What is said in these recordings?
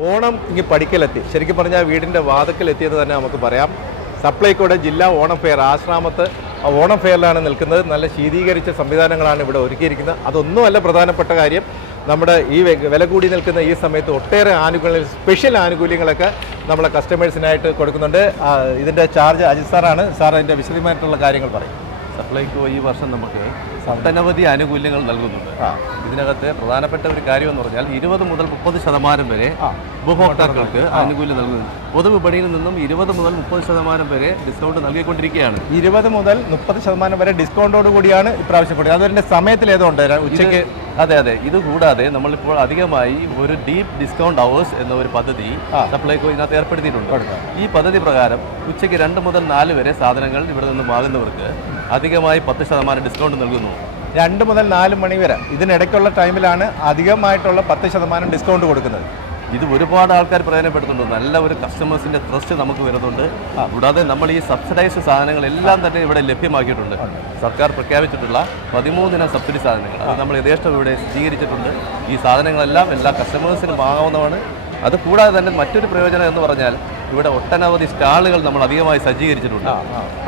ഓണം ഇങ്ങ് പടിക്കലെത്തി. ശരിക്കും പറഞ്ഞാൽ വീടിന്റെ വാതക്കലെത്തിയെന്ന് തന്നെ നമുക്ക് പറയാം. സപ്ലൈക്കോടെ ജില്ലാ ഓണം ഫെയർ ആശ്രാമത്ത് ഓണം ഫെയറിലാണ് നിൽക്കുന്നത്. നല്ല ശീതീകരിച്ച സംവിധാനങ്ങളാണ് ഇവിടെ ഒരുക്കിയിരിക്കുന്നത്. അതൊന്നുമല്ല പ്രധാനപ്പെട്ട കാര്യം നമ്മുടെ ഈ വില കൂടി നിൽക്കുന്ന ഈ സമയത്ത് ഒട്ടേറെ ആനുകൂല്യങ്ങൾ സ്പെഷ്യൽ ആനുകൂല്യങ്ങളൊക്കെ നമ്മളെ കസ്റ്റമേഴ്സിനായിട്ട് കൊടുക്കുന്നുണ്ട്. ഇതിന്റെ ചാർജ് അജിത് സാറാണ്. സാർ അതിന്റെ വിശദമായിട്ടുള്ള കാര്യങ്ങൾ പറയും. സപ്ലൈകോ ഈ വർഷം നമുക്ക് ഒട്ടനവധി ആനുകൂല്യങ്ങൾ നൽകുന്നുണ്ട്. ഇതിനകത്ത് പ്രധാനപ്പെട്ട ഒരു കാര്യം എന്ന് പറഞ്ഞാൽ ഇരുപത് മുതൽ മുപ്പത് ശതമാനം വരെ ഉപഭോക്താക്കൾക്ക് ആനുകൂല്യം നൽകുന്നുണ്ട്. പൊതുവിപണിയിൽ നിന്നും ഇരുപത് മുതൽ മുപ്പത് ശതമാനം വരെ ഡിസ്കൗണ്ട് നൽകിക്കൊണ്ടിരിക്കുകയാണ്. ഇരുപത് മുതൽ മുപ്പത് ശതമാനം വരെ ഡിസ്കൗണ്ടോട് കൂടിയാണ് ഇപ്രാവശ്യം കൂടി അതുപോലെ സമയത്തിൽ ഏതുണ്ട് ഉച്ചയ്ക്ക്? അതെ അതെ. ഇത് കൂടാതെ നമ്മളിപ്പോൾ അധികമായി ഒരു ഡീപ്പ് ഡിസ്കൗണ്ട് അവേഴ്സ് എന്ന ഒരു പദ്ധതി സപ്ലൈകോ ഇതിനകത്ത് ഏർപ്പെടുത്തിയിട്ടുണ്ട്. ഈ പദ്ധതി പ്രകാരം ഉച്ചയ്ക്ക് രണ്ട് മുതൽ നാല് വരെ സാധനങ്ങൾ ഇവിടെ നിന്ന് വാങ്ങുന്നവർക്ക് അധികമായി പത്ത് ശതമാനം ഡിസ്കൗണ്ട് നൽകുന്നു. രണ്ട് മുതൽ നാല് മണി വരെ ഇതിനിടയ്ക്കുള്ള ടൈമിലാണ് അധികമായിട്ടുള്ള പത്ത് ശതമാനം ഡിസ്കൗണ്ട് കൊടുക്കുന്നത്. ഇത് ഒരുപാട് ആൾക്കാർ പ്രയോജനപ്പെടുത്തുന്നുണ്ട്. നല്ല ഒരു കസ്റ്റമേഴ്സിന്റെ ട്രസ്റ്റ് നമുക്ക് വരുന്നുണ്ട്. കൂടാതെ നമ്മൾ ഈ സബ്സിഡൈസ്ഡ് സാധനങ്ങളെല്ലാം തന്നെ ഇവിടെ ലഭ്യമാക്കിയിട്ടുണ്ട്. സർക്കാർ പ്രഖ്യാപിച്ചിട്ടുള്ള പതിമൂന്നിനം സബ്സിഡി സാധനങ്ങൾ. അത് നമ്മൾ യഥേഷ്ടം ഇവിടെ സ്വീകരിച്ചിട്ടുണ്ട്. ഈ സാധനങ്ങളെല്ലാം എല്ലാ കസ്റ്റമേഴ്സിനും വാങ്ങാവുന്നതാണ്. അത് കൂടാതെ തന്നെ മറ്റൊരു പ്രയോജനം എന്ന് പറഞ്ഞാൽ ഇവിടെ ഒട്ടനവധി സ്റ്റാളുകൾ നമ്മൾ അധികമായി സജ്ജീകരിച്ചിട്ടുണ്ട്.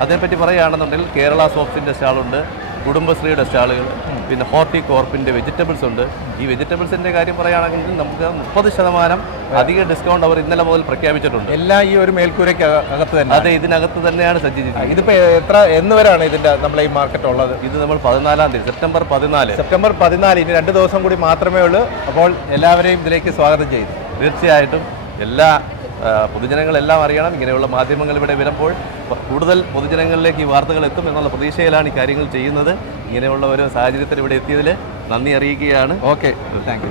അതേപ്പറ്റി പറയുകയാണെന്നുണ്ടെങ്കിൽ കേരള സോപ്സിന്റെ സ്റ്റാളുണ്ട് കുടുംബശ്രീയുടെ സ്റ്റാളുകൾ പിന്നെ ഹോർട്ടി കോർപ്പിന്റെ വെജിറ്റബിൾസ് ഉണ്ട്. ഈ വെജിറ്റബിൾസിന്റെ കാര്യം പറയുകയാണെങ്കിൽ നമുക്ക് മുപ്പത് ശതമാനം അധിക ഡിസ്കൗണ്ട് അവർ ഇന്നലെ മുതൽ പ്രഖ്യാപിച്ചിട്ടുണ്ട്. എല്ലാം ഈ ഒരു മേൽക്കൂരയ്ക്ക് അകത്ത് തന്നെ. അതെ ഇതിനകത്ത് തന്നെയാണ് സജ്ജീകരിച്ചത് ഇതിപ്പോൾ എത്ര എന്ന് വരെയാണ് ഇതിന്റെ നമ്മളെ ഈ മാർക്കറ്റ് ഉള്ളത്? ഇത് നമ്മൾ പതിനാലാം തീയതി സെപ്റ്റംബർ പതിനാല്. സെപ്റ്റംബർ പതിനാല് ഇനി രണ്ട് ദിവസം കൂടി മാത്രമേ ഉള്ളൂ. അപ്പോൾ എല്ലാവരെയും ഇതിലേക്ക് സ്വാഗതം ചെയ്തു. തീർച്ചയായിട്ടും എല്ലാ പൊതുജനങ്ങളെല്ലാം അറിയണം. ഇങ്ങനെയുള്ള മാധ്യമങ്ങൾ ഇവിടെ വരുമ്പോൾ കൂടുതൽ പൊതുജനങ്ങളിലേക്ക് ഈ വാർത്തകൾ എത്തും എന്നുള്ള പ്രതീക്ഷയിലാണ് ഈ കാര്യങ്ങൾ ചെയ്യുന്നത്. ഇങ്ങനെയുള്ള ഒരു സാഹചര്യത്തിൽ ഇവിടെ എത്തിയതിൽ നന്ദി അറിയിക്കുകയാണ്. Okay thank